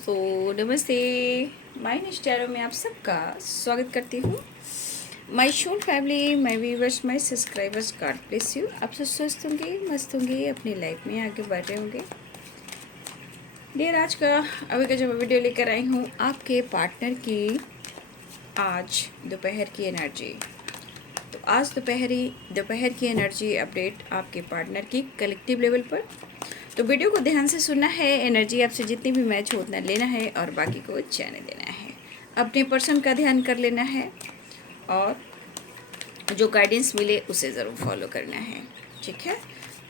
दोस्तों, नमस्ते। My Instagram में आप सबका स्वागत करती हूँ। My shown family, my viewers, my subscribers, God bless you. आप सब स्वस्थ होंगे, मस्त होंगे, अपनी लाइफ में आगे बढ़ रहे होंगे। डियर, आज का अभी का जो मैं वीडियो लेकर आई हूँ आपके पार्टनर की आज दोपहर की एनर्जी। तो आज दोपहर की एनर्जी अपडेट आपके पार्टनर की कलेक्टिव लेवल पर। तो वीडियो को ध्यान से सुनना है, एनर्जी आपसे जितनी भी मैच हो उतना लेना है और बाकी को जाने देना है। अपने पर्सन का ध्यान कर लेना है और जो गाइडेंस मिले उसे ज़रूर फॉलो करना है, ठीक है।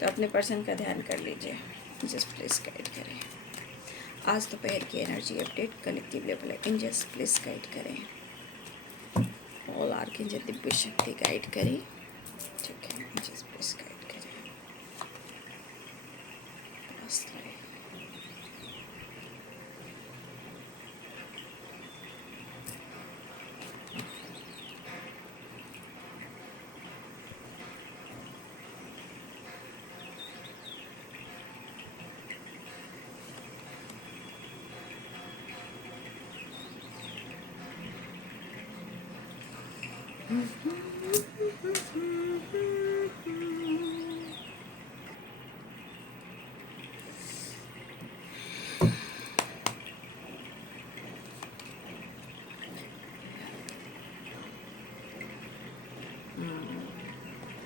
तो अपने पर्सन का ध्यान कर लीजिए, जस्ट प्लीज़ गाइड करें। आज दोपहर की energy update collective level angels please guide करें। ऑल आर्कएंजल दिव्य शक्ति गाइड करें, ठीक है। जस्ट प्लीज़ गाइड करें। बस लाइफ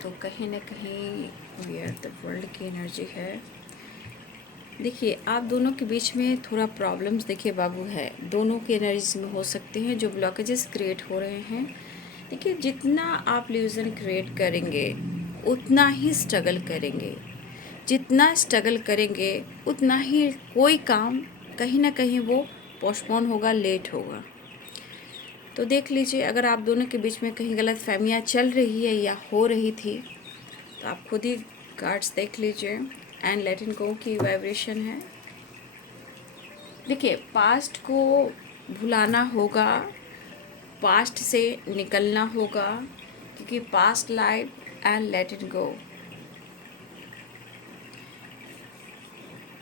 तो कहीं ना कहीं वी आर द वर्ल्ड की एनर्जी है। देखिए, आप दोनों के बीच में थोड़ा प्रॉब्लम्स देखिए बाबू है, दोनों की एनर्जीज में हो सकते हैं जो ब्लॉकेजेस क्रिएट हो रहे हैं। देखिए, जितना आप इल्यूजन क्रिएट करेंगे उतना ही स्ट्रगल करेंगे, जितना स्ट्रगल करेंगे उतना ही कोई काम कहीं ना कहीं वो पोस्टपोन होगा, लेट होगा। तो देख लीजिए, अगर आप दोनों के बीच में कहीं गलत फहमियाँ चल रही है या हो रही थी तो आप खुद ही कार्ड्स देख लीजिए। एंड लेट इट गो की वाइब्रेशन है। देखिए, पास्ट को भुलाना होगा, पास्ट से निकलना होगा, क्योंकि past life and let it गो।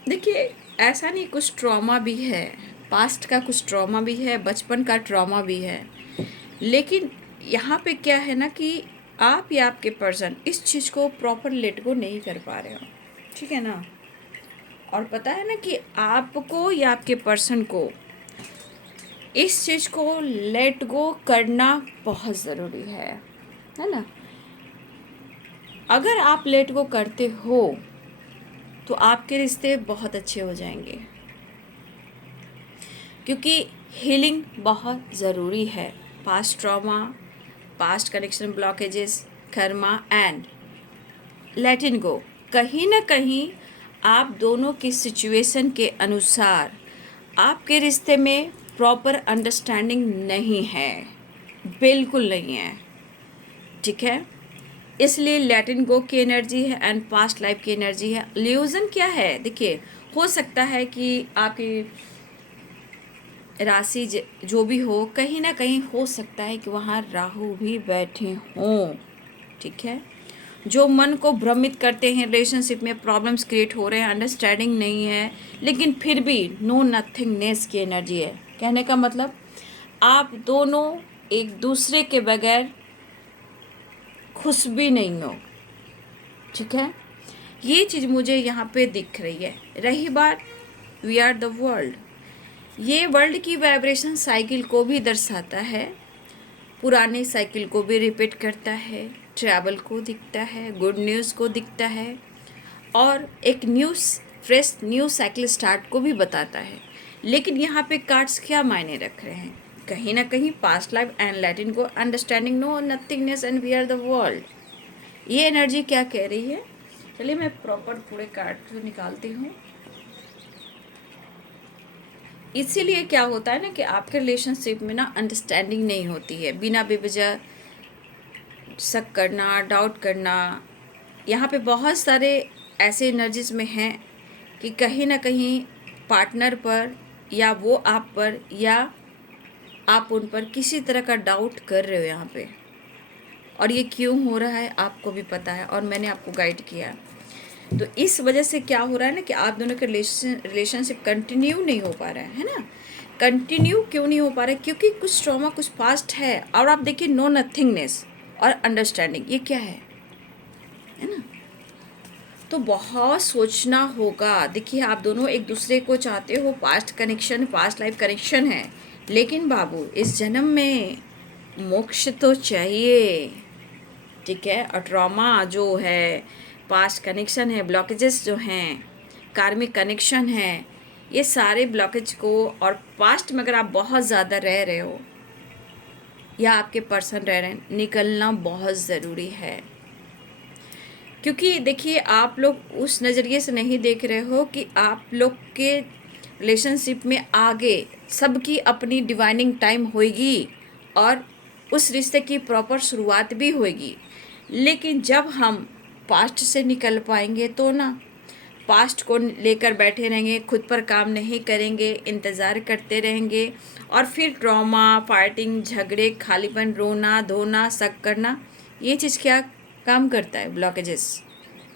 देखिए, ऐसा नहीं, कुछ ट्रॉमा भी है, पास्ट का कुछ ट्रॉमा भी है, बचपन का ट्रॉमा भी है। लेकिन यहाँ पे क्या है ना कि आप या आपके पर्सन इस चीज़ को प्रॉपर लेट गो नहीं कर पा रहे हो, ठीक है ना। और पता है ना कि आपको या आपके पर्सन को इस चीज़ को लेट गो करना बहुत ज़रूरी है ना। अगर आप लेट गो करते हो तो आपके रिश्ते बहुत अच्छे हो जाएंगे, क्योंकि हीलिंग बहुत ज़रूरी है। Past trauma, past connection blockages, Karma and let it गो। कहीं ना कहीं आप दोनों की सिचुएशन के अनुसार आपके रिश्ते में प्रॉपर अंडरस्टैंडिंग नहीं है, बिल्कुल नहीं है, ठीक है। इसलिए लेट इट गो की एनर्जी है एंड पास्ट लाइफ की एनर्जी है। इल्यूजन क्या है, देखिए, हो सकता है कि आपकी राशि जो भी हो, कहीं ना कहीं हो सकता है कि वहाँ राहु भी बैठे हों, ठीक है। जो मन को भ्रमित करते हैं, रिलेशनशिप में प्रॉब्लम्स क्रिएट हो रहे हैं, अंडरस्टैंडिंग नहीं है, लेकिन फिर भी नो नथिंगनेस की एनर्जी है। कहने का मतलब, आप दोनों एक दूसरे के बगैर खुश भी नहीं हो, ठीक है। ये चीज़ मुझे यहाँ पे दिख रही है। रही बात वी आर द वर्ल्ड, ये वर्ल्ड की वाइब्रेशन साइकिल को भी दर्शाता है, पुराने साइकिल को भी रिपीट करता है, ट्रैवल को दिखता है, गुड न्यूज़ को दिखता है, और एक फ्रेश न्यू साइकिल स्टार्ट को भी बताता है। लेकिन यहाँ पे कार्ड्स क्या मायने रख रहे हैं, कहीं ना कहीं past life and let it go, understanding no nothingness and we are the world. ये एनर्जी क्या कह रही है, चलिए मैं प्रॉपर पूरे कार्ड को निकालती हूँ। इसीलिए क्या होता है ना कि आपके रिलेशनशिप में ना अंडरस्टैंडिंग नहीं होती है, बिना बेवजह शक करना, डाउट करना। यहाँ पे बहुत सारे ऐसे एनर्जीज में हैं कि कहीं ना कहीं पार्टनर पर या वो आप पर या आप उन पर किसी तरह का डाउट कर रहे हो यहाँ पे। और ये क्यों हो रहा है आपको भी पता है और मैंने आपको गाइड किया। तो इस वजह से क्या हो रहा है ना कि आप दोनों का रिलेशनशिप कंटिन्यू नहीं हो पा रहा है ना। कंटिन्यू क्यों नहीं हो पा रहा है? क्योंकि कुछ ट्रॉमा, कुछ पास्ट है। और आप देखिए, नो नथिंगनेस और अंडरस्टैंडिंग, ये क्या है ना। तो बहुत सोचना होगा। देखिए, आप दोनों एक दूसरे को चाहते हो, past connection, past life connection है, लेकिन बाबू इस जन्म में मोक्ष तो चाहिए, ठीक है। और ट्रॉमा जो है, पास्ट कनेक्शन है, ब्लॉकेजेस जो हैं, कार्मिक कनेक्शन है, ये सारे ब्लॉकेज को, और पास्ट में अगर आप बहुत ज़्यादा रह रहे हो या आपके पर्सन रह रहे हैं, निकलना बहुत ज़रूरी है। क्योंकि देखिए, आप लोग उस नज़रिए से नहीं देख रहे हो कि आप लोग के रिलेशनशिप में आगे सबकी अपनी डिवाइनिंग टाइम होएगी और उस रिश्ते की प्रॉपर शुरुआत भी होएगी। लेकिन जब हम पास्ट से निकल पाएंगे तो ना, पास्ट को लेकर बैठे रहेंगे, खुद पर काम नहीं करेंगे, इंतज़ार करते रहेंगे, और फिर ट्रॉमा, फाइटिंग, झगड़े, खालीपन, रोना धोना, शक करना, ये चीज़ क्या काम करता है? ब्लॉकेजेस,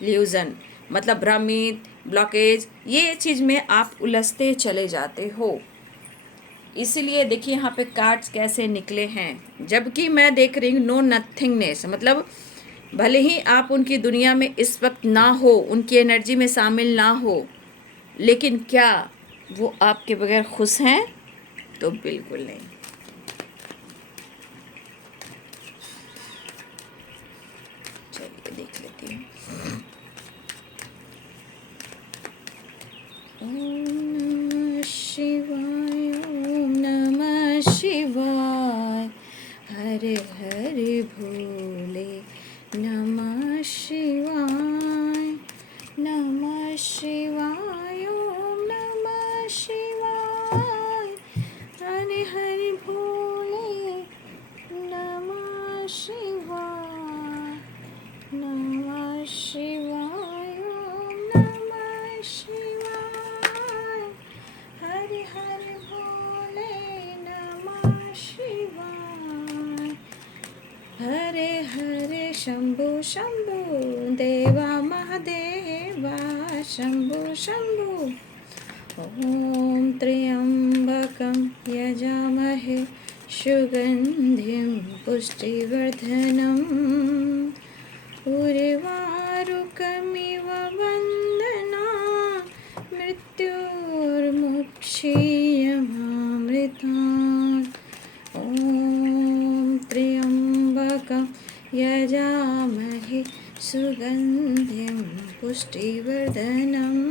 ल्यूज़न, मतलब भ्रमित, ब्लॉकेज, ये चीज़ में आप उलझते चले जाते हो। इसीलिए देखिए यहाँ पे कार्ड्स कैसे निकले हैं, जबकि मैं देख रही हूँ नो नथिंगनेस, मतलब भले ही आप उनकी दुनिया में इस वक्त ना हो, उनकी एनर्जी में शामिल ना हो, लेकिन क्या वो आपके बगैर खुश हैं? तो बिल्कुल नहीं। चलिए देख लेती हूँ। ओम नमः शिवाय, ओम नमः शिवाय, हरे हरे भोले, नमः शिवाय, नमः शिवाय, ओम नमः शिवाय, हरे हरे भोले, नमः शिवाय, नमः शिवाय, ओम नमः शिवाय, हरे हरे भोले, नमः शिवाय, हरे हरे शंभो शंभो, देवा महादेवा, शंभो शंभो। ॐ त्र्यम्बकं यजामहे सुगन्धिं पुष्टिवर्धनम् उर्वारुकमिव वन्दना मृत्युर्मुक्षीयमामृतात्। ॐ त्र्यम्बकं यजामहे सुगन्धिं पुष्टिवर्धनम्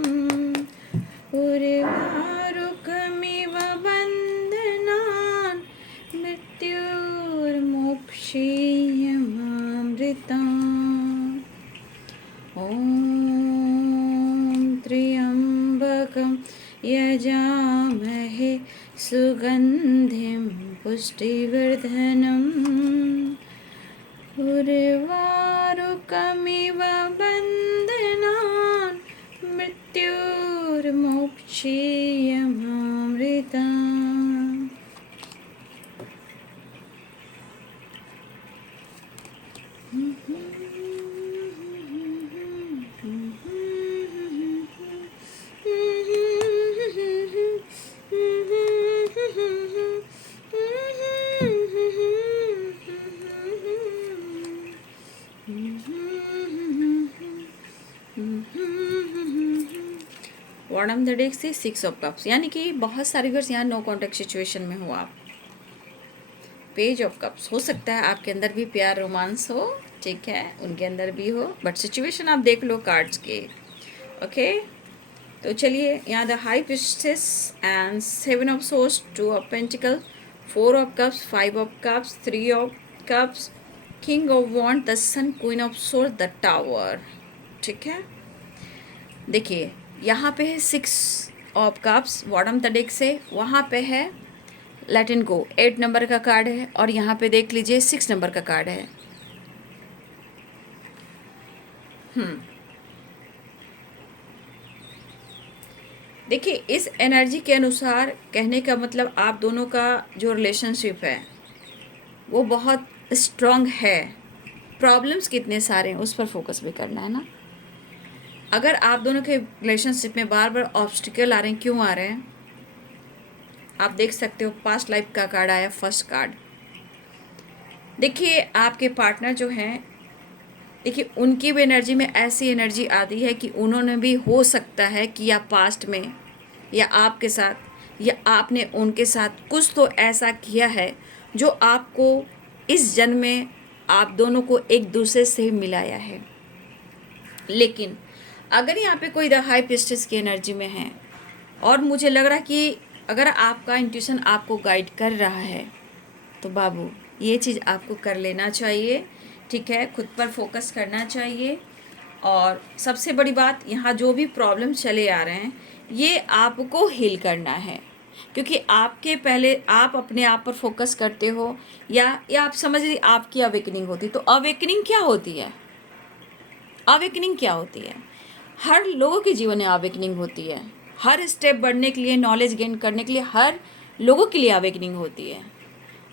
उर्वारुकमिव वन्दनान् मृत्युर्मुक्षीयमामृतात्। ॐ त्र्यम्बकं यजामहे सुगन्धिं पुष्टिवर्धनम् उर्वारुकमिव वन्दनान् मृत्युर्मुक्षीयमामृतात्। बॉटम द डेक से 6 ऑफ कप्स, यानी कि बहुत सारे वर्ष यहाँ नो कॉन्टेक्ट सिचुएशन में हो आप। पेज ऑफ कप्स, हो सकता है आपके अंदर भी प्यार रोमांस हो, ठीक है, उनके अंदर भी हो, बट सिचुएशन आप देख लो कार्ड्स के। ओके, तो चलिए यहाँ the high priestess and 7 of swords, 2 of pentacle, 4 of cups, 5 of cups, 3 of cups, king of wand, the sun, queen of swords, the tower, ठीक है। देखिए यहाँ पे है 6 of cups bottom the deck से, वहाँ पे है लेट एंड गो, 8 नंबर का कार्ड है, और यहाँ पे देख लीजिए 6 नंबर का कार्ड है। देखिए इस एनर्जी के अनुसार कहने का मतलब आप दोनों का जो रिलेशनशिप है वो बहुत स्ट्रॉन्ग है। प्रॉब्लम्स कितने सारे हैं उस पर फोकस भी करना है ना। अगर आप दोनों के रिलेशनशिप में बार बार ऑब्स्टिकल आ रहे हैं, क्यों आ रहे हैं? आप देख सकते हो पास्ट लाइफ का कार्ड आया, फर्स्ट कार्ड। देखिए आपके पार्टनर जो हैं, देखिए उनकी भी एनर्जी में ऐसी एनर्जी आती है कि उन्होंने भी हो सकता है कि या पास्ट में या आपके साथ या आपने उनके साथ कुछ तो ऐसा किया है जो आपको इस जन्म में आप दोनों को एक दूसरे से मिलाया है। लेकिन अगर यहाँ पे कोई द हाई प्रीस्टेस की एनर्जी में है और मुझे लग रहा है कि अगर आपका इंट्यूशन आपको गाइड कर रहा है तो बाबू ये चीज़ आपको कर लेना चाहिए, ठीक है? खुद पर फोकस करना चाहिए। और सबसे बड़ी बात, यहाँ जो भी प्रॉब्लम चले आ रहे हैं ये आपको हील करना है, क्योंकि आपके पहले आप अपने आप पर फोकस करते हो या आप समझ लीजिए आपकी अवेकनिंग होती। तो अवेकनिंग क्या होती है? अवेकनिंग क्या होती है? हर लोगों के जीवन में अवेकनिंग होती है। हर स्टेप बढ़ने के लिए, नॉलेज गेन करने के लिए हर लोगों के लिए अवेकनिंग होती है,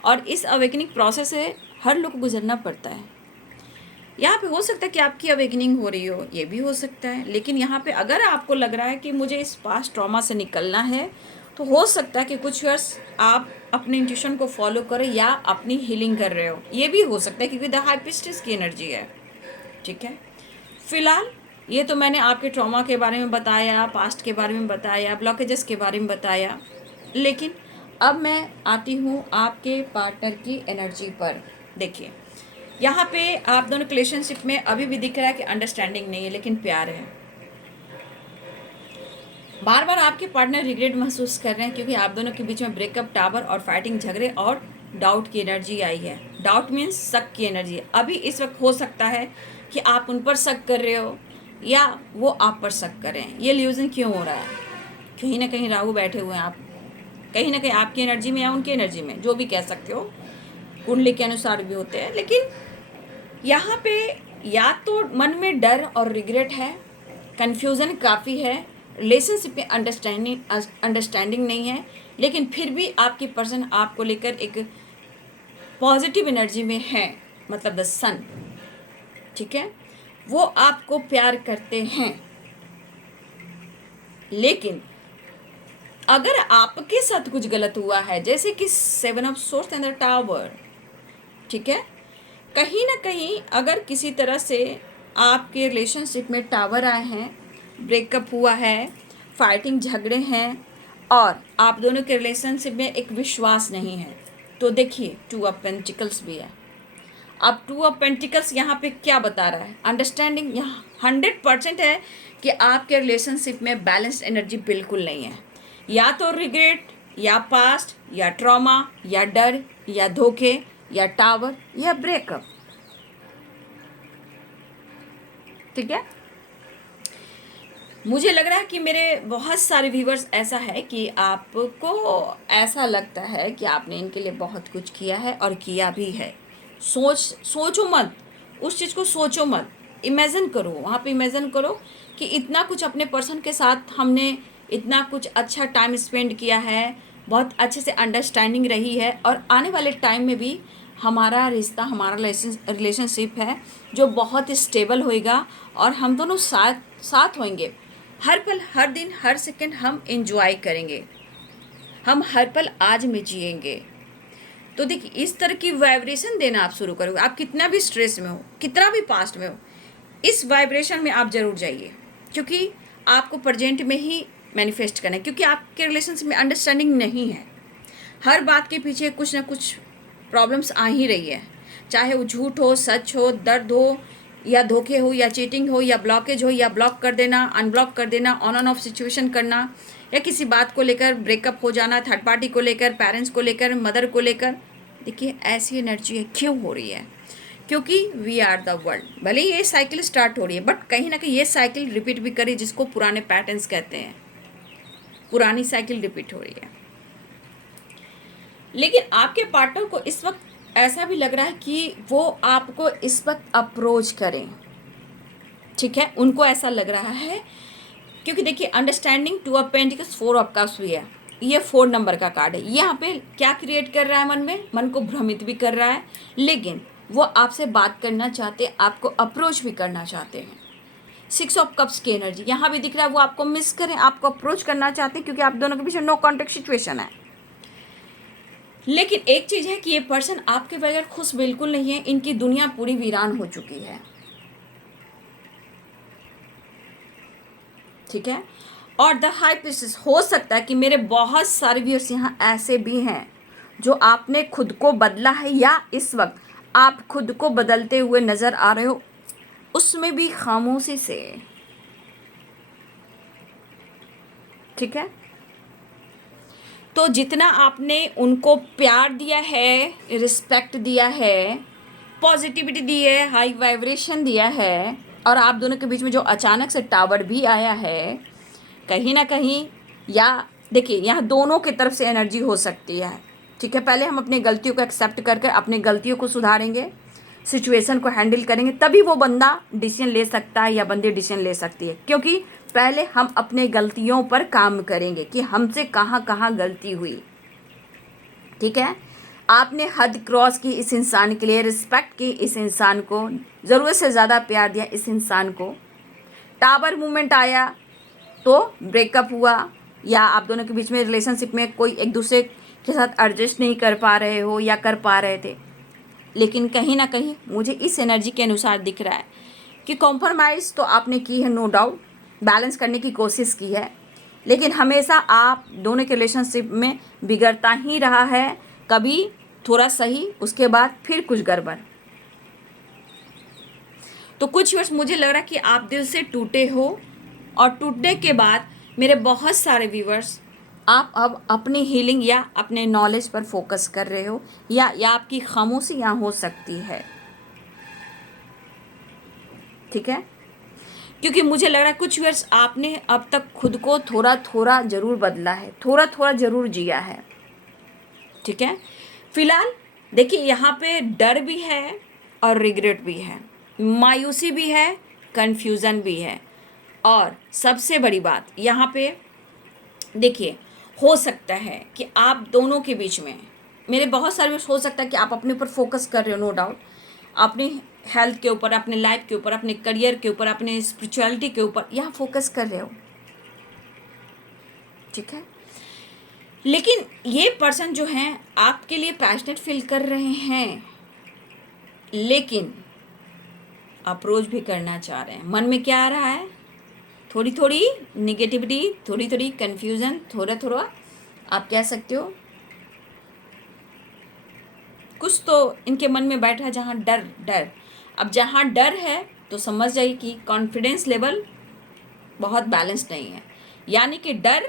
और इस अवेकनिंग प्रोसेस से हर लोग को गुजरना पड़ता है। यहाँ पे हो सकता है कि आपकी अवेकनिंग हो रही हो, ये भी हो सकता है। लेकिन यहाँ पे अगर आपको लग रहा है कि मुझे इस पास्ट ट्रॉमा से निकलना है, तो हो सकता है कि कुछ ईयर्स आप अपने इंट्यूशन को फॉलो करें या अपनी हीलिंग कर रहे हो, ये भी हो सकता है, क्योंकि द हाई प्रीस्टेस की एनर्जी है, ठीक है? फिलहाल ये तो मैंने आपके ट्रॉमा के बारे में बताया, पास्ट के बारे में बताया, ब्लॉकेजेस के बारे में बताया। लेकिन अब मैं आती हूँ आपके पार्टनर की एनर्जी पर। देखिए यहाँ पे आप दोनों रिलेशनशिप में अभी भी दिख रहा है कि अंडरस्टैंडिंग नहीं है, लेकिन प्यार है। बार बार आपके पार्टनर रिग्रेट महसूस कर रहे हैं, क्योंकि आप दोनों के बीच में ब्रेकअप, टावर और फाइटिंग, झगड़े और डाउट की एनर्जी आई है। डाउट मीन्स शक की एनर्जी। अभी इस वक्त हो सकता है कि आप उन पर शक कर रहे हो या वो आप पर शक कर रहे हैं। ये इल्यूजन क्यों हो रहा है? कहीं ना कहीं राहु बैठे हुए हैं, आप कहीं ना कहीं आपकी एनर्जी में या उनकी एनर्जी में, जो भी कह सकते हो, कुंडली के अनुसार भी होते हैं। लेकिन यहाँ पे या तो मन में डर और रिग्रेट है, कन्फ्यूज़न काफ़ी है, रिलेशनशिप में अंडरस्टैंडिंग नहीं है, लेकिन फिर भी आपकी पर्सन आपको लेकर एक पॉजिटिव एनर्जी में है, मतलब द सन, ठीक है? वो आपको प्यार करते हैं। लेकिन अगर आपके साथ कुछ गलत हुआ है, जैसे कि 7 of source and the tower, ठीक है, कहीं ना कहीं अगर किसी तरह से आपके रिलेशनशिप में टावर आए हैं, ब्रेकअप हुआ है, फाइटिंग, झगड़े हैं, और आप दोनों के रिलेशनशिप में एक विश्वास नहीं है, तो देखिए 2 ऑफ पेंटिकल्स भी है। अब 2 ऑफ पेंटिकल्स यहाँ पे क्या बता रहा है? अंडरस्टैंडिंग यहाँ 100% है कि आपके रिलेशनशिप में बैलेंस्ड एनर्जी बिल्कुल नहीं है। या तो रिग्रेट, या पास्ट, या ट्रॉमा, या डर, या धोखे, या टावर, या ब्रेकअप, ठीक है? मुझे लग रहा है कि मेरे बहुत सारे व्यूवर्स ऐसा है कि आपको ऐसा लगता है कि आपने इनके लिए बहुत कुछ किया है और किया भी है। सोचो मत, उस चीज़ को सोचो मत, इमेजिन करो, वहाँ पे इमेजिन करो कि इतना कुछ अपने पर्सन के साथ हमने इतना कुछ अच्छा टाइम स्पेंड किया है, बहुत अच्छे से अंडरस्टैंडिंग रही है, और आने वाले टाइम में भी हमारा रिश्ता, हमारा रिलेशनशिप है जो बहुत स्टेबल होएगा, और हम दोनों साथ होंगे। हर पल, हर दिन, हर सेकंड हम एंजॉय करेंगे, हम हर पल आज में जिएंगे। तो देखिए इस तरह की वाइब्रेशन देना आप शुरू करोगे। आप कितना भी स्ट्रेस में हो, कितना भी पास्ट में हो, इस वाइब्रेशन में आप जरूर जाइए, क्योंकि आपको प्रेजेंट में ही मैनिफेस्ट करना है, क्योंकि आपके रिलेशनशिप में अंडरस्टैंडिंग नहीं है। हर बात के पीछे कुछ ना कुछ प्रॉब्लम्स आ ही रही है, चाहे वो झूठ हो, सच हो, दर्द हो, या धोखे हो, या चीटिंग हो, या ब्लॉकेज हो, या ब्लॉक कर देना, अनब्लॉक कर देना, ऑन एंड ऑफ सिचुएशन करना, या किसी बात को लेकर ब्रेकअप हो जाना, थर्ड पार्टी को लेकर, पेरेंट्स को लेकर, मदर को लेकर। देखिए ऐसी एनर्जी है, क्यों हो रही है? क्योंकि वी आर द वर्ल्ड। भले ये साइकिल स्टार्ट हो रही है, बट कहीं ना कहीं ये साइकिल रिपीट भी करी, जिसको पुराने पैटर्न्स कहते हैं, पुरानी साइकिल रिपीट हो रही है। लेकिन आपके पार्टनर को इस वक्त ऐसा भी लग रहा है कि वो आपको इस वक्त अप्रोच करें, ठीक है? उनको ऐसा लग रहा है, क्योंकि देखिए understanding, 2 of pentacles, 4 of cups भी है, ये 4 नंबर का कार्ड है। यहाँ पे क्या क्रिएट कर रहा है? मन में, मन को भ्रमित भी कर रहा है, लेकिन वो आपसे बात करना चाहते हैं, आपको अप्रोच भी करना चाहते हैं। सिक्स ऑफ कप्स की एनर्जी यहाँ भी दिख रहा है, वो आपको मिस करें, आपको अप्रोच करना चाहते हैं क्योंकि आप दोनों के बीच में नो कॉन्टेक्ट सिचुएशन है। लेकिन एक चीज़ है कि ये पर्सन आपके बगैर खुश बिल्कुल नहीं है, इनकी दुनिया पूरी वीरान हो चुकी है, ठीक है। और द हाई प्रीस्टेस, हो सकता है कि मेरे बहुत सारे व्यूअर्स यहाँ ऐसे भी हैं जो आपने खुद को बदला है या इस वक्त आप खुद को बदलते हुए नज़र आ रहे हो, उसमें भी खामोशी से, ठीक है। तो जितना आपने उनको प्यार दिया है, रिस्पेक्ट दिया है, पॉजिटिविटी दी है, हाई वाइब्रेशन दिया है, और आप दोनों के बीच में जो अचानक से टावर भी आया है, कहीं ना कहीं, या देखिए यहाँ दोनों की तरफ से एनर्जी हो सकती है, ठीक है। पहले हम अपनी गलतियों को एक्सेप्ट करके अपनी गलतियों को सुधारेंगे, सिचुएशन को हैंडल करेंगे, तभी वो बंदा डिसीजन ले सकता है या बंदी डिसीजन ले सकती है। क्योंकि पहले हम अपने गलतियों पर काम करेंगे कि हमसे कहाँ कहाँ गलती हुई, ठीक है। आपने हद क्रॉस की इस इंसान के लिए, रिस्पेक्ट की इस इंसान को, ज़रूरत से ज़्यादा प्यार दिया इस इंसान को, टावर मूवमेंट आया तो ब्रेकअप हुआ, या आप दोनों के बीच में रिलेशनशिप में कोई एक दूसरे के साथ एडजस्ट नहीं कर पा रहे हो या कर पा रहे थे। लेकिन कहीं ना कहीं मुझे इस एनर्जी के अनुसार दिख रहा है कि कॉम्प्रोमाइज़ तो आपने की है, नो डाउट, बैलेंस करने की कोशिश की है, लेकिन हमेशा आप दोनों के रिलेशनशिप में बिगड़ता ही रहा है, कभी थोड़ा सही, उसके बाद फिर कुछ गड़बड़। तो कुछ वर्ष मुझे लग रहा है कि आप दिल से टूटे हो, और टूटने के बाद मेरे बहुत सारे व्यूवर्स, आप अब अपनी हीलिंग या अपने नॉलेज पर फोकस कर रहे हो, या आपकी खामोशी यहाँ हो सकती है, ठीक है। क्योंकि मुझे लग रहा है कुछ वर्ष आपने अब तक खुद को थोड़ा थोड़ा ज़रूर बदला है, थोड़ा थोड़ा ज़रूर जिया है, ठीक है। फिलहाल देखिए यहाँ पे डर भी है और रिग्रेट भी है, मायूसी भी है, कन्फ्यूज़न भी है, और सबसे बड़ी बात यहाँ पे देखिए, हो सकता है कि आप दोनों के बीच में, मेरे बहुत सारे हो सकता है कि आप अपने ऊपर फोकस कर रहे हो, नो डाउट, अपनी हेल्थ के ऊपर, अपने लाइफ के ऊपर, अपने करियर के ऊपर, अपने स्पिरिचुअलिटी के ऊपर यहाँ फोकस कर रहे हो, ठीक है। लेकिन ये पर्सन जो हैं आपके लिए पैशनेट फील कर रहे हैं, लेकिन अप्रोच भी करना चाह रहे हैं। मन में क्या आ रहा है, थोड़ी थोड़ी निगेटिविटी, थोड़ी थोड़ी कन्फ्यूज़न, थोड़ा थोड़ा आप कह सकते हो कुछ तो इनके मन में बैठा है, जहाँ डर। अब जहाँ डर है तो समझ जाइए कि कॉन्फिडेंस लेवल बहुत बैलेंस्ड नहीं है, यानी कि डर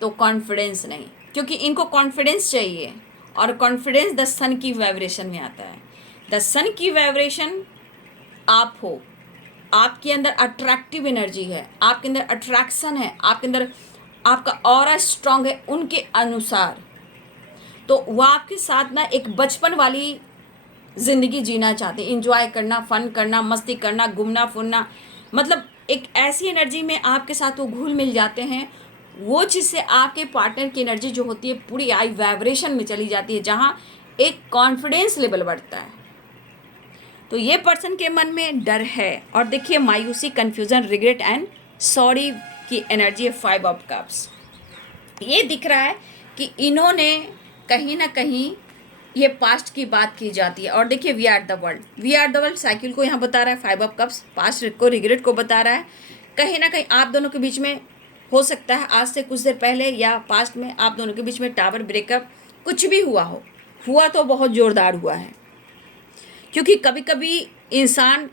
तो कॉन्फिडेंस नहीं, क्योंकि इनको कॉन्फिडेंस चाहिए, और कॉन्फिडेंस द सन की वाइब्रेशन में आता है। द सन की वाइब्रेशन आप हो, आपके अंदर अट्रैक्टिव एनर्जी है, आपके अंदर अट्रैक्शन है, आपके अंदर आपका ऑरा स्ट्रांग है उनके अनुसार, तो वह आपके साथ ना एक बचपन वाली ज़िंदगी जीना चाहते हैं, इंजॉय करना, फन करना, मस्ती करना, घूमना फिरना, मतलब एक ऐसी एनर्जी में आपके साथ वो घुल मिल जाते हैं, वो चीज़ से आपके पार्टनर की एनर्जी जो होती है पूरी हाई वाइब्रेशन में चली जाती है, जहाँ एक कॉन्फिडेंस लेवल बढ़ता है। तो ये पर्सन के मन में डर है, और देखिए मायूसी, कन्फ्यूज़न, रिग्रेट एंड सॉरी की एनर्जी है, 5 ऑफ कप्स। ये दिख रहा है कि इन्होंने कहीं ना कहीं ये पास्ट की बात की जाती है, और देखिए we are the world cycle को यहाँ बता रहा है, 5 ऑफ कप्स पास्ट को, रिग्रेट को बता रहा है। कहीं ना कहीं आप दोनों के बीच में हो सकता है आज से कुछ देर पहले या पास्ट में आप दोनों के बीच में टावर ब्रेकअप कुछ भी हुआ तो बहुत ज़ोरदार हुआ है, क्योंकि कभी कभी इंसान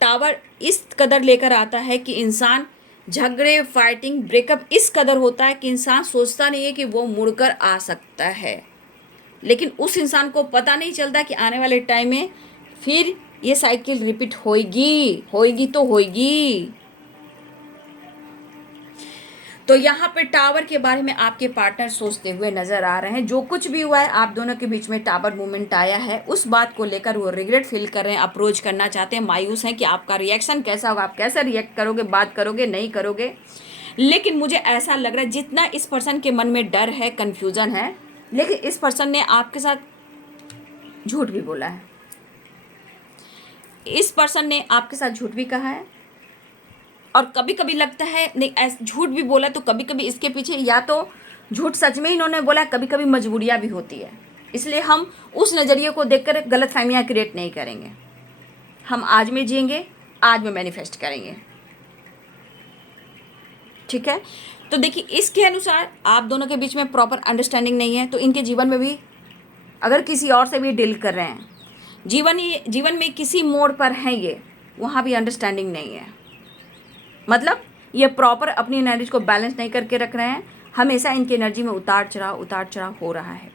टावर इस कदर लेकर आता है कि इंसान झगड़े, फाइटिंग, ब्रेकअप इस कदर होता है कि इंसान सोचता नहीं है कि वो मुड़कर आ सकता है, लेकिन उस इंसान को पता नहीं चलता कि आने वाले टाइम में फिर ये साइकिल रिपीट होएगी तो होएगी। तो यहाँ पे टावर के बारे में आपके पार्टनर सोचते हुए नजर आ रहे हैं। जो कुछ भी हुआ है आप दोनों के बीच में टावर मूवमेंट आया है, उस बात को लेकर वो रिग्रेट फील कर रहे हैं, अप्रोच करना चाहते हैं, मायूस हैं कि आपका रिएक्शन कैसा होगा, आप कैसा रिएक्ट करोगे, बात करोगे, नहीं करोगे। लेकिन मुझे ऐसा लग रहा है जितना इस पर्सन के मन में डर है, कन्फ्यूजन है, लेकिन इस पर्सन ने आपके साथ झूठ भी बोला है, इस पर्सन ने आपके साथ झूठ भी कहा है, और कभी कभी लगता है नहीं, ऐसा झूठ भी बोला तो कभी कभी इसके पीछे या तो झूठ सच में इन्होंने बोला, कभी कभी मजबूरियाँ भी होती है। इसलिए हम उस नज़रिए को देखकर गलत फहमियाँ क्रिएट नहीं करेंगे। हम आज में जिएंगे, आज में मैनिफेस्ट करेंगे। ठीक है, तो देखिए इसके अनुसार आप दोनों के बीच में प्रॉपर अंडरस्टैंडिंग नहीं है, तो इनके जीवन में भी अगर किसी और से भी डील कर रहे हैं, जीवन में किसी मोड़ पर हैं ये, वहाँ भी अंडरस्टैंडिंग नहीं है। मतलब ये प्रॉपर अपनी एनर्जी को बैलेंस नहीं करके रख रहे हैं, हमेशा इनकी एनर्जी में उतार चढ़ाव हो रहा है।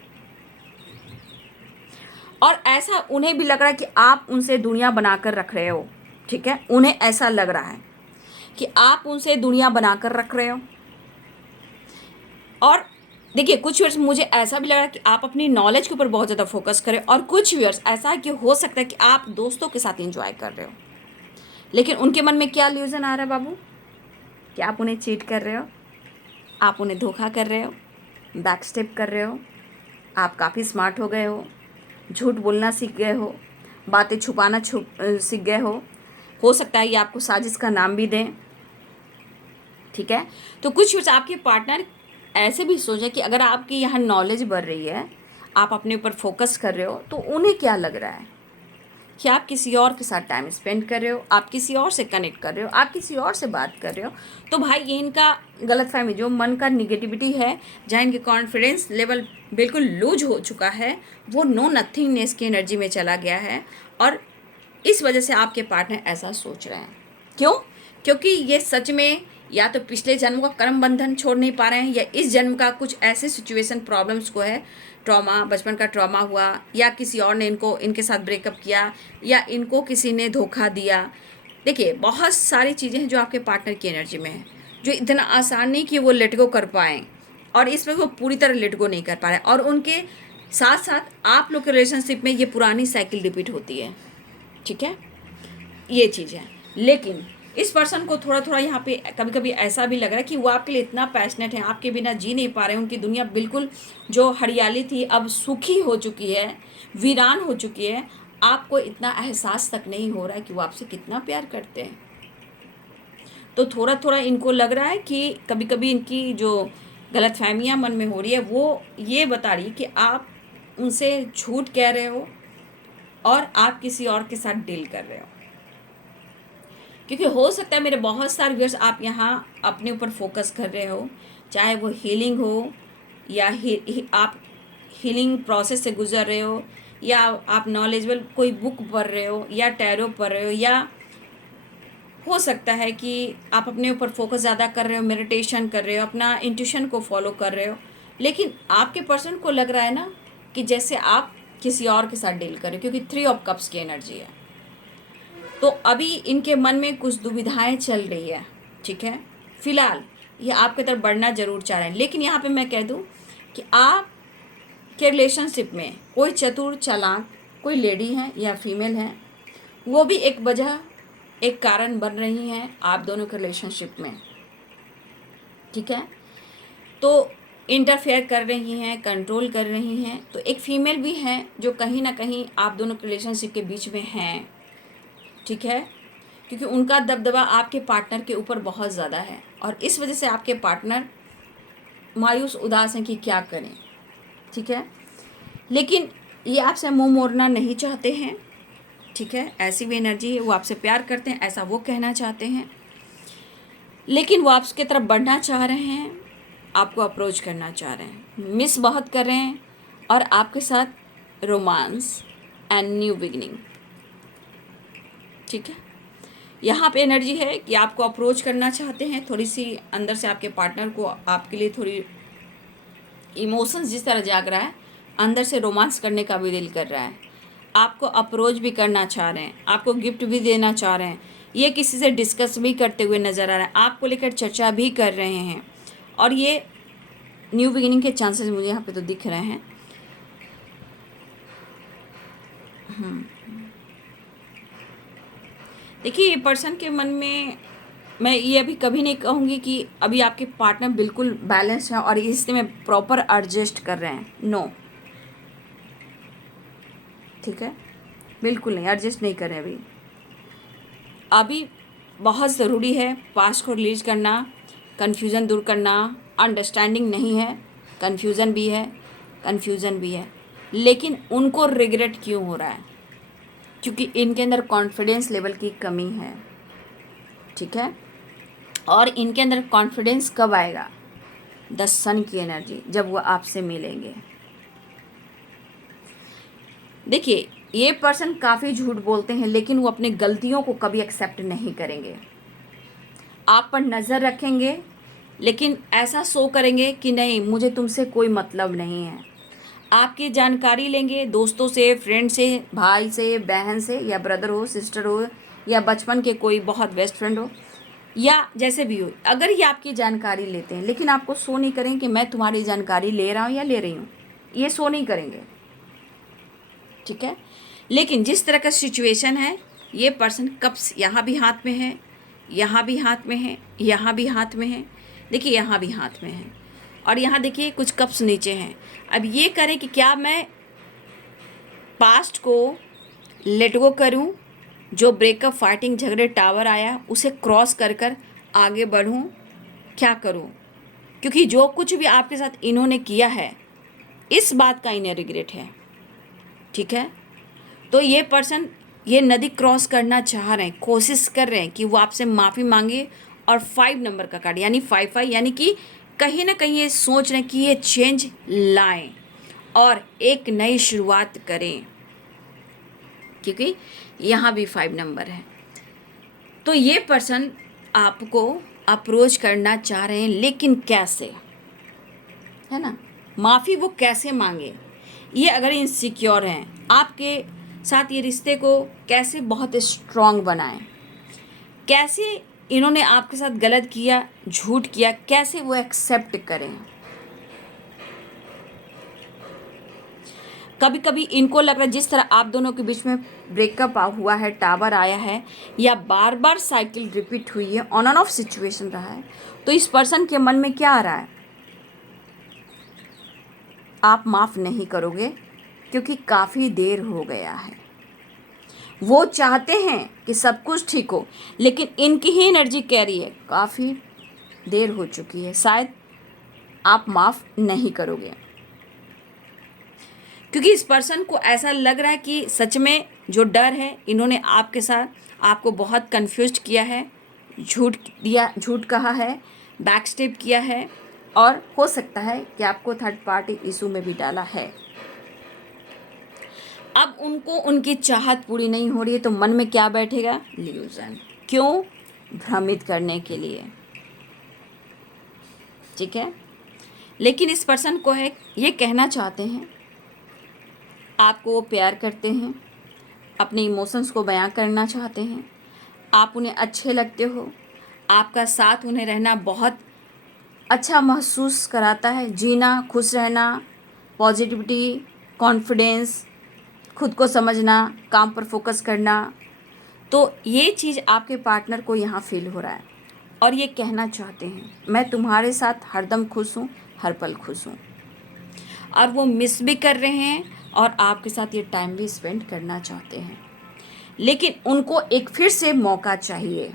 और ऐसा उन्हें भी लग रहा है कि आप उनसे दुनिया बनाकर रख रहे हो। ठीक है, उन्हें ऐसा लग रहा है कि आप उनसे दुनिया बनाकर रख रहे हो। और देखिए कुछ व्यूअर्स मुझे ऐसा भी लग रहा है कि आप अपनी नॉलेज के ऊपर बहुत ज़्यादा फोकस करें, और कुछ व्यूअर्स ऐसा है कि हो सकता है कि आप दोस्तों के साथ एंजॉय कर रहे हो, लेकिन उनके मन में क्या इल्यूजन आ रहा है बाबू, कि आप उन्हें चीट कर रहे हो, आप उन्हें धोखा कर रहे हो, बैक स्टेप कर रहे हो, आप काफ़ी स्मार्ट हो गए हो, झूठ बोलना सीख गए हो, बातें छुपाना सीख गए हो सकता है ये आपको साजिश का नाम भी दें। ठीक है, तो कुछ आपके पार्टनर ऐसे भी सोचें कि अगर आपकी यहाँ नॉलेज बढ़ रही है, आप अपने ऊपर फोकस कर रहे हो, तो उन्हें क्या लग रहा है कि आप किसी और के साथ टाइम स्पेंड कर रहे हो, आप किसी और से कनेक्ट कर रहे हो, आप किसी और से बात कर रहे हो। तो भाई ये इनका गलतफहमी, जो मन का निगेटिविटी है, जहाँ इनके कॉन्फिडेंस लेवल बिल्कुल लूज हो चुका है, वो नो नथिंगनेस की एनर्जी में चला गया है। और इस वजह से आपके पार्टनर ऐसा सोच रहे हैं। क्यों? क्योंकि ये सच में या तो पिछले जन्म का कर्म बंधन छोड़ नहीं पा रहे हैं, या इस जन्म का कुछ ऐसे सिचुएशन प्रॉब्लम्स को है, ट्रॉमा, बचपन का ट्रॉमा हुआ, या किसी और ने इनके साथ ब्रेकअप किया, या इनको किसी ने धोखा दिया। देखिए बहुत सारी चीज़ें हैं जो आपके पार्टनर की एनर्जी में है, जो इतना आसान नहीं कि वो लेट गो कर पाएँ, और इस पर वो पूरी तरह लेट गो नहीं कर पा रहे, और उनके साथ साथ आप लोग के रिलेशनशिप में ये पुरानी साइकिल रिपीट होती है। ठीक है, ये चीज़ है। लेकिन इस पर्सन को थोड़ा थोड़ा यहाँ पे कभी कभी ऐसा भी लग रहा है कि वो आपके लिए इतना पैशनेट है, आपके बिना जी नहीं पा रहे हैं। उनकी दुनिया बिल्कुल जो हरियाली थी अब सूखी हो चुकी है, वीरान हो चुकी है। आपको इतना एहसास तक नहीं हो रहा है कि वो आपसे कितना प्यार करते हैं। तो थोड़ा थोड़ा इनको लग रहा है कि कभी कभी इनकी जो गलतफहमियां मन में हो रही है, वो ये बता रही है कि आप उनसे झूठ कह रहे हो और आप किसी और के साथ डील कर रहे हो। क्योंकि हो सकता है मेरे बहुत सारे व्यूअर्स आप यहाँ अपने ऊपर फोकस कर रहे हो, चाहे वो हीलिंग हो, या आप हीलिंग प्रोसेस से गुजर रहे हो, या आप नॉलेजेबल कोई बुक पढ़ रहे हो, या टैरो पढ़ रहे हो, या हो सकता है कि आप अपने ऊपर फोकस ज़्यादा कर रहे हो, मेडिटेशन कर रहे हो, अपना इंट्यूशन को फॉलो कर रहे हो। लेकिन आपके पर्सन को लग रहा है ना कि जैसे आप किसी और के साथ डील कर रहे हो, क्योंकि 3 ऑफ कप्स की एनर्जी है। तो अभी इनके मन में कुछ दुविधाएं चल रही है। ठीक है, फिलहाल ये आपकी तरफ बढ़ना जरूर चाह रहे हैं, लेकिन यहाँ पे मैं कह दूँ कि आप के रिलेशनशिप में कोई चतुर चालाक कोई लेडी है या फीमेल है, वो भी एक वजह, एक कारण बन रही हैं आप दोनों के रिलेशनशिप में। ठीक है, तो इंटरफेयर कर रही हैं, कंट्रोल कर रही हैं। तो एक फीमेल भी है जो कहीं ना कहीं आप दोनों के रिलेशनशिप के बीच में हैं। ठीक है, क्योंकि उनका दबदबा आपके पार्टनर के ऊपर बहुत ज़्यादा है, और इस वजह से आपके पार्टनर मायूस उदास हैं कि क्या करें। ठीक है, लेकिन ये आपसे मुंह मोड़ना नहीं चाहते हैं। ठीक है, ऐसी भी एनर्जी है, वो आपसे प्यार करते हैं, ऐसा वो कहना चाहते हैं, लेकिन वो आपकी तरफ बढ़ना चाह रहे हैं, आपको अप्रोच करना चाह रहे हैं, मिस बहुत कर रहे हैं, और आपके साथ रोमांस एंड न्यू बिगिनिंग। ठीक है, यहाँ पे एनर्जी है कि आपको अप्रोच करना चाहते हैं, थोड़ी सी अंदर से आपके पार्टनर को आपके लिए थोड़ी इमोशंस जिस तरह जाग रहा है, अंदर से रोमांस करने का भी दिल कर रहा है, आपको अप्रोच भी करना चाह रहे हैं, आपको गिफ्ट भी देना चाह रहे हैं, ये किसी से डिस्कस भी करते हुए नज़र आ रहा है, आपको लेकर चर्चा भी कर रहे हैं, और ये न्यू बिगिनिंग के चांसेस मुझे यहाँ पे तो दिख रहे हैं। देखिए ये पर्सन के मन में मैं ये अभी कभी नहीं कहूँगी कि अभी आपके पार्टनर बिल्कुल बैलेंस है और इससे में प्रॉपर एडजस्ट कर रहे हैं, नो। ठीक है, बिल्कुल नहीं एडजस्ट नहीं कर रहे अभी। बहुत ज़रूरी है पास्ट को रिलीज करना, कन्फ्यूज़न दूर करना। अंडरस्टैंडिंग नहीं है, कन्फ्यूज़न भी है, कन्फ्यूज़न भी है, लेकिन उनको रिग्रेट क्यों हो रहा है? क्योंकि इनके अंदर कॉन्फिडेंस लेवल की कमी है, ठीक है। और इनके अंदर कॉन्फिडेंस कब आएगा? द सन की एनर्जी, जब वो आपसे मिलेंगे। देखिए, ये पर्सन काफ़ी झूठ बोलते हैं, लेकिन वो अपनी गलतियों को कभी एक्सेप्ट नहीं करेंगे। आप पर नज़र रखेंगे, लेकिन ऐसा शो करेंगे कि नहीं, मुझे तुमसे कोई मतलब नहीं है। आपकी जानकारी लेंगे दोस्तों से, फ्रेंड से, भाई से, बहन से, या ब्रदर हो, सिस्टर हो, या बचपन के कोई बहुत बेस्ट फ्रेंड हो, या जैसे भी हो। अगर ये आपकी जानकारी लेते हैं, लेकिन आपको शो नहीं करेंगे कि मैं तुम्हारी जानकारी ले रहा हूँ या ले रही हूँ, ये शो नहीं करेंगे, ठीक है। लेकिन जिस तरह का सिचुएशन है, ये पर्सन कप्स यहाँ भी हाथ में है, यहाँ भी हाथ में है, यहाँ भी हाथ में है, देखिए यहाँ भी हाथ में है, और यहाँ देखिए कुछ कप्स नीचे हैं। अब ये करें कि क्या मैं पास्ट को लेट गो करूं, जो ब्रेकअप, फाइटिंग, झगड़े, टावर आया उसे क्रॉस कर कर आगे बढ़ूं, क्या करूं? क्योंकि जो कुछ भी आपके साथ इन्होंने किया है, इस बात का इन्हें रिग्रेट है, ठीक है। तो ये पर्सन ये नदी क्रॉस करना चाह रहे हैं, कोशिश कर रहे हैं कि वो आपसे माफ़ी मांगे, और 5 नंबर का कार्ड यानी 5 यानी कि कहीं ना कहीं ये सोच रहे हैं कि ये चेंज लाएं और एक नई शुरुआत करें, क्योंकि यहाँ भी 5 नंबर है। तो ये पर्सन आपको अप्रोच करना चाह रहे हैं, लेकिन कैसे, है ना? माफ़ी वो कैसे मांगे? ये अगर इनसिक्योर हैं, आपके साथ ये रिश्ते को कैसे बहुत स्ट्रॉन्ग बनाएं, कैसे इन्होंने आपके साथ गलत किया, झूठ किया, कैसे वो एक्सेप्ट करें। कभी कभी इनको लग रहा है जिस तरह आप दोनों के बीच में ब्रेकअप हुआ है, टावर आया है, या बार बार साइकिल रिपीट हुई है, ऑन एंड ऑफ सिचुएशन रहा है, तो इस पर्सन के मन में क्या आ रहा है? आप माफ़ नहीं करोगे, क्योंकि काफ़ी देर हो गया है। वो चाहते हैं कि सब कुछ ठीक हो, लेकिन इनकी ही एनर्जी कह रही है काफ़ी देर हो चुकी है, शायद आप माफ़ नहीं करोगे। क्योंकि इस पर्सन को ऐसा लग रहा है कि सच में जो डर है, इन्होंने आपके साथ आपको बहुत कन्फ्यूज किया है, झूठ दिया, झूठ कहा है, बैक स्टेप किया है, और हो सकता है कि आपको थर्ड पार्टी इशू में भी डाला है। अब उनको उनकी चाहत पूरी नहीं हो रही है, तो मन में क्या बैठेगा? इल्यूजन। क्यों? भ्रमित करने के लिए, ठीक है। लेकिन इस पर्सन को है, ये कहना चाहते हैं आपको वो प्यार करते हैं, अपने इमोशंस को बयां करना चाहते हैं, आप उन्हें अच्छे लगते हो, आपका साथ उन्हें रहना बहुत अच्छा महसूस कराता है, जीना, खुश रहना, पॉजिटिविटी, कॉन्फिडेंस, खुद को समझना, काम पर फोकस करना। तो ये चीज़ आपके पार्टनर को यहाँ फील हो रहा है, और ये कहना चाहते हैं मैं तुम्हारे साथ हरदम खुश हूँ, हर पल खुश हूँ। और वो मिस भी कर रहे हैं, और आपके साथ ये टाइम भी स्पेंड करना चाहते हैं, लेकिन उनको एक फिर से मौका चाहिए,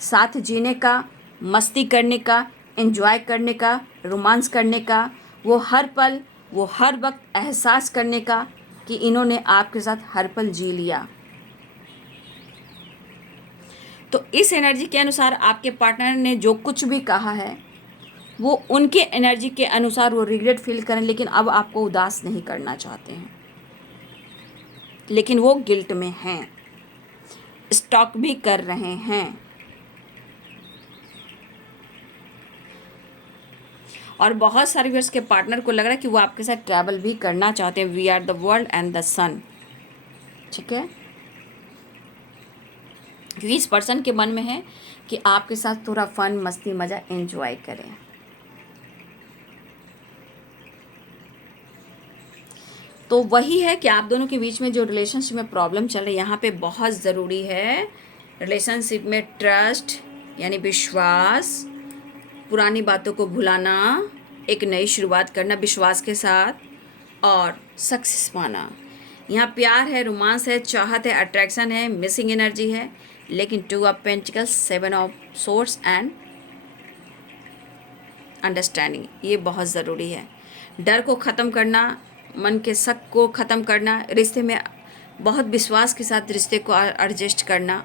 साथ जीने का, मस्ती करने का, एंजॉय करने का, रोमांस करने का, वो हर पल, वो हर वक्त एहसास करने का कि इन्होंने आपके साथ हर पल जी लिया। तो इस एनर्जी के अनुसार आपके पार्टनर ने जो कुछ भी कहा है, वो उनके एनर्जी के अनुसार वो रिग्रेट फील करें, लेकिन अब आपको उदास नहीं करना चाहते हैं, लेकिन वो गिल्ट में हैं, स्टॉक भी कर रहे हैं। और बहुत सारे व्यूअर्स के पार्टनर को लग रहा है कि वो आपके साथ ट्रैवल भी करना चाहते हैं। We are the world and the sun, ठीक है। क्योंकि इस पर्सन के मन में है कि आपके साथ थोड़ा फन, मस्ती, मज़ा एंजॉय करें। तो वही है कि आप दोनों के बीच में जो रिलेशनशिप में प्रॉब्लम चल रही है, यहाँ पे बहुत ज़रूरी है रिलेशनशिप में ट्रस्ट यानी विश्वास, पुरानी बातों को भुलाना, एक नई शुरुआत करना विश्वास के साथ, और सक्सेस पाना। यहाँ प्यार है, रोमांस है, चाहत है, अट्रैक्शन है, मिसिंग एनर्जी है, लेकिन 2 of pentacles, 7 of swords and understanding, ये बहुत ज़रूरी है। डर को ख़त्म करना, मन के शक को ख़त्म करना, रिश्ते में बहुत विश्वास के साथ रिश्ते को एडजस्ट करना,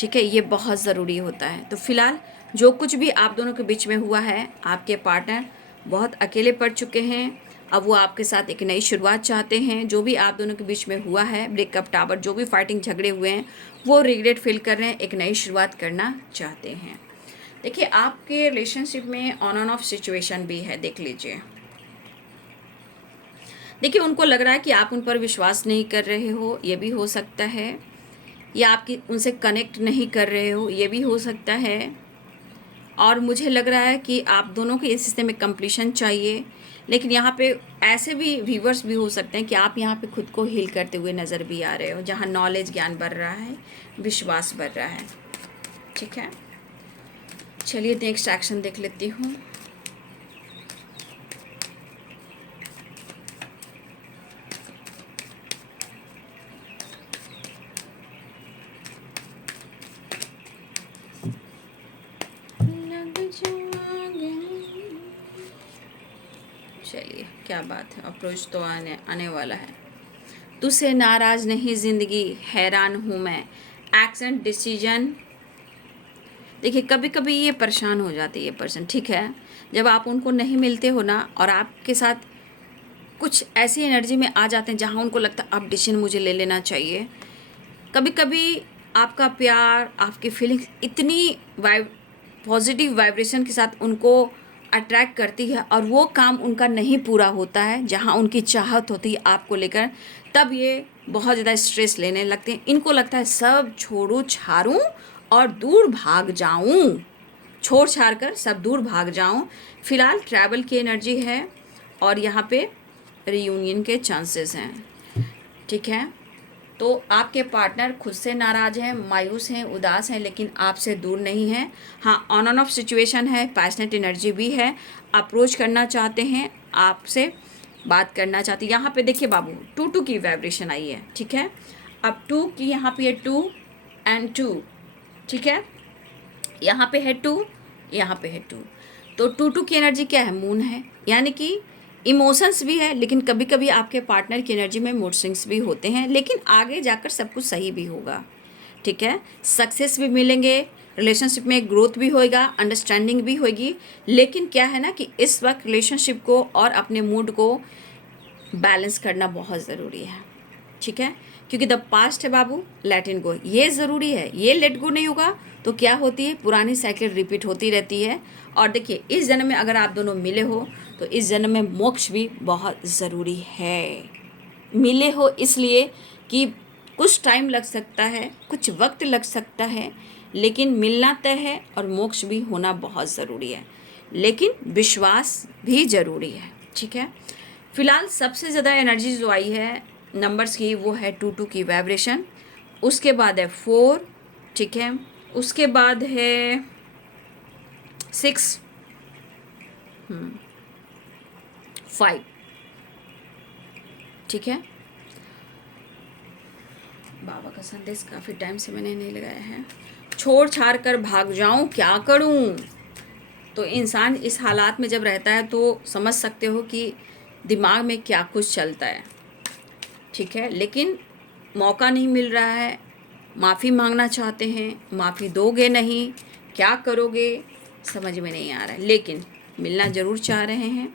ठीक है, ये बहुत ज़रूरी होता है। तो फिलहाल जो कुछ भी आप दोनों के बीच में हुआ है, आपके पार्टनर बहुत अकेले पड़ चुके हैं। अब वो आपके साथ एक नई शुरुआत चाहते हैं। जो भी आप दोनों के बीच में हुआ है, ब्रेकअप, टावर, जो भी फाइटिंग झगड़े हुए हैं, वो रिग्रेट फील कर रहे हैं, एक नई शुरुआत करना चाहते हैं। देखिए, आपके रिलेशनशिप में ऑन एंड ऑफ सिचुएशन भी है, देख लीजिए। देखिए, उनको लग रहा है कि आप उन पर विश्वास नहीं कर रहे हो, ये भी हो सकता है, या आपकी उनसे कनेक्ट नहीं कर रहे हो, ये भी हो सकता है। और मुझे लग रहा है कि आप दोनों के इस रिश्ते में कंप्लीशन चाहिए। लेकिन यहाँ पे ऐसे भी व्यूवर्स भी हो सकते हैं कि आप यहाँ पे खुद को हील करते हुए नज़र भी आ रहे हो, जहाँ नॉलेज, ज्ञान बढ़ रहा है, विश्वास बढ़ रहा है, ठीक है। चलिए नेक्स्ट एक्शन देख लेती हूँ। चलिए, क्या बात है, अप्रोच तो आने वाला है। तुझसे नाराज नहीं जिंदगी, हैरान हूँ मैं, एक्शन डिसीजन। देखिए, कभी कभी ये परेशान हो जाती है ये पर्सन, ठीक है, जब आप उनको नहीं मिलते हो ना, और आपके साथ कुछ ऐसी एनर्जी में आ जाते हैं जहाँ उनको लगता है अब डिसीजन मुझे ले लेना चाहिए। कभी कभी आपका प्यार, आपकी फीलिंग्स इतनी पॉजिटिव वाइब्रेशन के साथ उनको अट्रैक्ट करती है, और वो काम उनका नहीं पूरा होता है जहाँ उनकी चाहत होती है आपको लेकर, तब ये बहुत ज़्यादा स्ट्रेस लेने लगते हैं। इनको लगता है सब छोड़ू छाड़ूँ और दूर भाग जाऊँ, छोड़ छाड़ कर सब दूर भाग जाऊँ। फिलहाल ट्रैवल की एनर्जी है, और यहाँ पे रियूनियन के चांसेस हैं, ठीक है। तो आपके पार्टनर खुद से नाराज़ हैं, मायूस हैं, उदास हैं, लेकिन आपसे दूर नहीं हैं। हाँ, ऑन एंड ऑफ सिचुएशन है, पैशनेट एनर्जी भी है, अप्रोच करना चाहते हैं, आपसे बात करना चाहते हैं। यहाँ पे देखिए बाबू, 2 की वाइब्रेशन आई है, ठीक है। अब 2 की यहाँ पे है 2 एंड 2, ठीक है, यहाँ पे है 2, यहाँ पे है 2। तो 2 की एनर्जी क्या है, मून है, यानी कि इमोशंस भी है, लेकिन कभी कभी आपके पार्टनर की एनर्जी में मूड स्विंग्स भी होते हैं, लेकिन आगे जाकर सब कुछ सही भी होगा, ठीक है। सक्सेस भी मिलेंगे, रिलेशनशिप में ग्रोथ भी होएगा, अंडरस्टैंडिंग भी होगी। लेकिन क्या है ना कि इस वक्त रिलेशनशिप को और अपने मूड को बैलेंस करना बहुत ज़रूरी है, ठीक है, क्योंकि द पास्ट है बाबू, लेट इट गो, ये ज़रूरी है। ये लेट गो नहीं होगा तो क्या होती है, पुरानी साइकिल रिपीट होती रहती है। और देखिए, इस जन्म में अगर आप दोनों मिले हो तो इस जन्म में मोक्ष भी बहुत ज़रूरी है। मिले हो इसलिए कि कुछ टाइम लग सकता है, कुछ वक्त लग सकता है, लेकिन मिलना तय है, और मोक्ष भी होना बहुत ज़रूरी है, लेकिन विश्वास भी ज़रूरी है, ठीक है। फिलहाल सबसे ज़्यादा एनर्जी जो आई है नंबर्स की, वो है 2 की वाइब्रेशन, उसके बाद है 4, ठीक है, उसके बाद है 6, 5, ठीक है। बाबा का संदेश काफ़ी टाइम से मैंने नहीं लगाया है। छोड़ छाड़ कर भाग जाऊं, क्या करूं। तो इंसान इस हालात में जब रहता है तो समझ सकते हो कि दिमाग में क्या कुछ चलता है, ठीक है। लेकिन मौका नहीं मिल रहा है, माफ़ी मांगना चाहते हैं, माफ़ी दोगे नहीं, क्या करोगे समझ में नहीं आ रहा है, लेकिन मिलना ज़रूर चाह रहे हैं।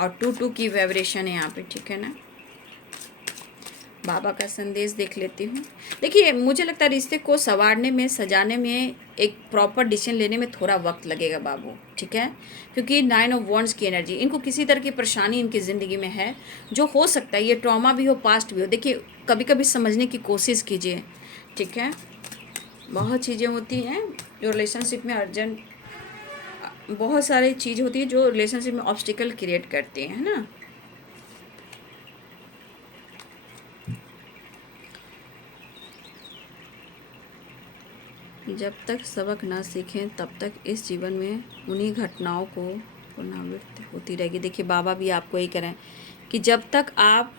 और 2 की वाइब्रेशन है यहाँ पे, ठीक है ना। बाबा का संदेश देख लेती हूँ। देखिए, मुझे लगता है रिश्ते को संवारने में, सजाने में, एक प्रॉपर डिसीजन लेने में थोड़ा वक्त लगेगा बाबू, ठीक है, क्योंकि 9 ऑफ वॉन्ड्स की एनर्जी, इनको किसी तरह की परेशानी इनकी ज़िंदगी में है, जो हो सकता है ये ट्रॉमा भी हो, पास्ट भी हो। देखिए, कभी कभी समझने की कोशिश कीजिए, ठीक है। बहुत चीज़ें होती हैं जो रिलेशनशिप में अर्जेंट, बहुत सारी चीज़ होती है जो रिलेशनशिप में ऑब्स्टिकल क्रिएट करती हैं, है ना। जब तक सबक ना सीखें तब तक इस जीवन में उन्हीं घटनाओं को पुनरावृत्ति होती रहेगी। देखिए, बाबा भी आपको यही कह रहे हैं कि जब तक आप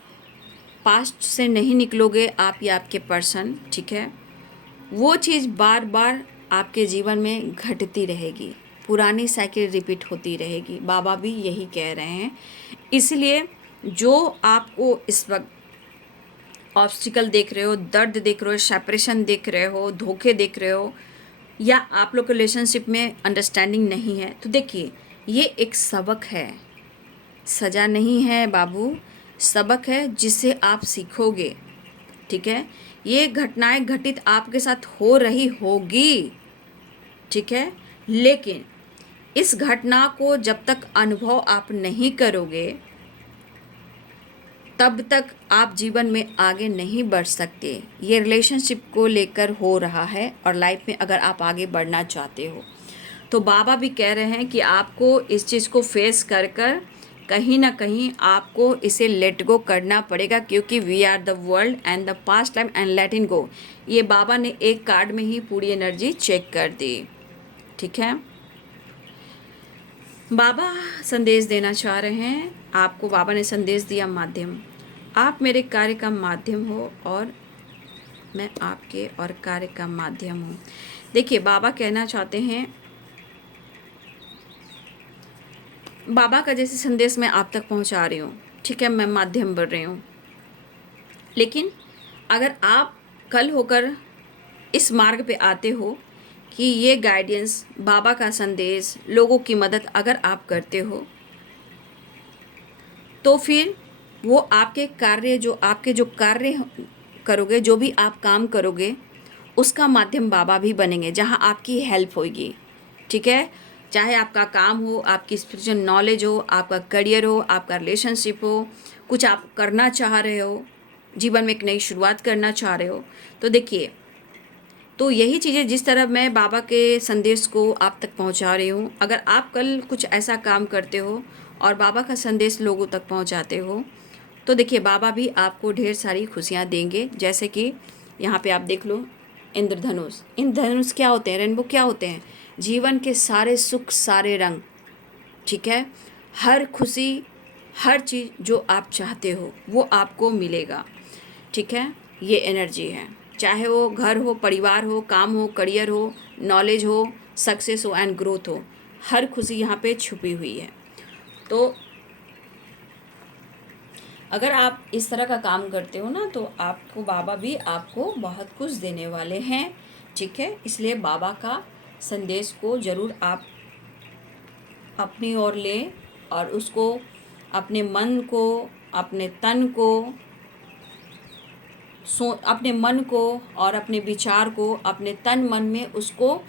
पास्ट से नहीं निकलोगे, आप या आपके पर्सन, ठीक है, वो चीज़ बार बार आपके जीवन में घटती रहेगी, पुरानी साइकिल रिपीट होती रहेगी। बाबा भी यही कह रहे हैं। इसलिए जो आपको इस वक्त ऑब्स्टिकल देख रहे हो, दर्द देख रहे हो, सेपरेशन देख रहे हो, धोखे देख रहे हो, या आप लोग के रिलेशनशिप में अंडरस्टैंडिंग नहीं है, तो देखिए ये एक सबक है, सज़ा नहीं है बाबू, सबक है जिससे आप सीखोगे। ठीक है, ये घटनाएं घटित आपके साथ हो रही होगी, ठीक है, लेकिन इस घटना को जब तक अनुभव आप नहीं करोगे तब तक आप जीवन में आगे नहीं बढ़ सकते। ये रिलेशनशिप को लेकर हो रहा है और लाइफ में अगर आप आगे बढ़ना चाहते हो तो बाबा भी कह रहे हैं कि आपको इस चीज़ को फेस कर कर कहीं ना कहीं आपको इसे लेट गो करना पड़ेगा, क्योंकि we are the world and the past time and let in go. ये बाबा ने एक कार्ड में ही पूरी एनर्जी चेक कर दी। ठीक है, बाबा संदेश देना चाह रहे हैं आपको। बाबा ने संदेश दिया, माध्यम, आप मेरे कार्य का माध्यम हो और मैं आपके और कार्य का माध्यम हूँ। देखिए बाबा कहना चाहते हैं, बाबा का जैसे संदेश मैं आप तक पहुँचा रही हूँ, ठीक है, मैं माध्यम बन रही हूँ, लेकिन अगर आप कल होकर इस मार्ग पे आते हो कि ये गाइडेंस, बाबा का संदेश, लोगों की मदद अगर आप करते हो तो फिर वो आपके कार्य, जो कार्य करोगे, जो भी आप काम करोगे उसका माध्यम बाबा भी बनेंगे, जहाँ आपकी हेल्प होगी। ठीक है, चाहे आपका काम हो, आपकी स्पिरिचुअल नॉलेज हो, आपका करियर हो, आपका रिलेशनशिप हो, कुछ आप करना चाह रहे हो, जीवन में एक नई शुरुआत करना चाह रहे हो, तो देखिए, तो यही चीज़ें जिस तरह मैं बाबा के संदेश को आप तक पहुंचा रही हूँ, अगर आप कल कुछ ऐसा काम करते हो और बाबा का संदेश लोगों तक पहुंचाते हो तो देखिए बाबा भी आपको ढेर सारी खुशियाँ देंगे। जैसे कि यहाँ पे आप देख लो, इंद्रधनुष, इंद्रधनुष क्या होते हैं, रेनबो क्या होते हैं, जीवन के सारे सुख, सारे रंग, ठीक है, हर खुशी, हर चीज़ जो आप चाहते हो वो आपको मिलेगा। ठीक है, ये एनर्जी है, चाहे वो घर हो, परिवार हो, काम हो, करियर हो, नॉलेज हो, सक्सेस हो एंड ग्रोथ हो, हर खुशी यहाँ पे छुपी हुई है। तो अगर आप इस तरह का काम करते हो ना तो आपको बाबा भी आपको बहुत कुछ देने वाले हैं। ठीक है, इसलिए बाबा का संदेश को ज़रूर आप अपनी ओर लें और उसको, अपने मन को, अपने तन को, अपने मन को और अपने विचार को, अपने तन मन में उसको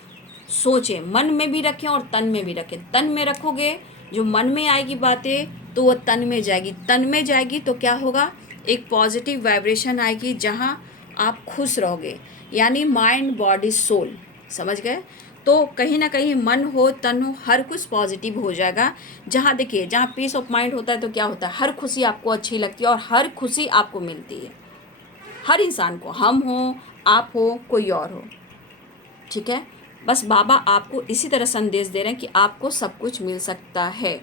सोचें, मन में भी रखें और तन में भी रखें। तन में रखोगे, जो मन में आएगी बातें तो वो तन में जाएगी, तन में जाएगी तो क्या होगा, एक पॉजिटिव वाइब्रेशन आएगी जहाँ आप खुश रहोगे, यानी माइंड, बॉडी, सोल, समझ गए। तो कहीं ना कहीं मन हो, तन हो, हर कुछ पॉजिटिव हो जाएगा। जहाँ देखिए, जहाँ पीस ऑफ माइंड होता है तो क्या होता है, हर खुशी आपको अच्छी लगती है और हर खुशी आपको मिलती है, हर इंसान को, हम हो, आप हो, कोई और हो। ठीक है, बस बाबा आपको इसी तरह संदेश दे रहे हैं कि आपको सब कुछ मिल सकता है,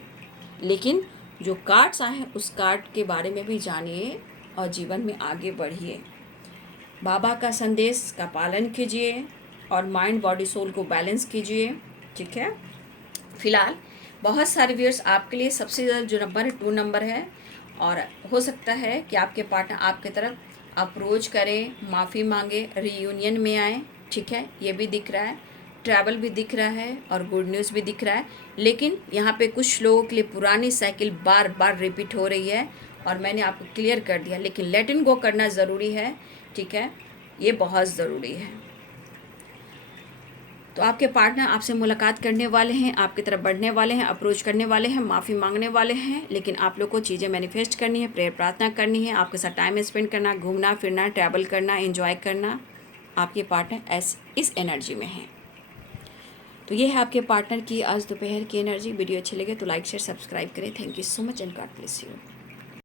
लेकिन जो कार्ड्स आए हैं उस कार्ड के बारे में भी जानिए और जीवन में आगे बढ़िए। बाबा का संदेश का पालन कीजिए और माइंड, बॉडी, सोल को बैलेंस कीजिए। ठीक है, फिलहाल बहुत सारे व्यूअर्स आपके लिए सबसे ज़्यादा जो नंबर है 2 नंबर है, और हो सकता है कि आपके पार्टनर आपके तरफ अप्रोच करें, माफ़ी मांगे, रीयूनियन में आए। ठीक है, ये भी दिख रहा है, ट्रैवल भी दिख रहा है और गुड न्यूज़ भी दिख रहा है, लेकिन यहाँ पे कुछ लोगों के लिए पुरानी साइकिल बार बार रिपीट हो रही है और मैंने आपको क्लियर कर दिया, लेकिन लेट इन गो करना ज़रूरी है। ठीक है, ये बहुत ज़रूरी है। तो आपके पार्टनर आपसे मुलाकात करने वाले हैं, आपकी तरफ बढ़ने वाले हैं, अप्रोच करने वाले हैं, माफ़ी मांगने वाले हैं, लेकिन आप लोग को चीज़ें मैनिफेस्ट करनी है, प्रेयर प्रार्थना करनी है, आपके साथ टाइम स्पेंड करना, घूमना फिरना, ट्रैवल करना, एंजॉय करना। आपके पार्टनर इस एनर्जी में हैं। तो ये है आपके पार्टनर की आज दोपहर की एनर्जी। वीडियो अच्छी लगे तो लाइक शेयर सब्सक्राइब करें। Thank you so much and God bless you.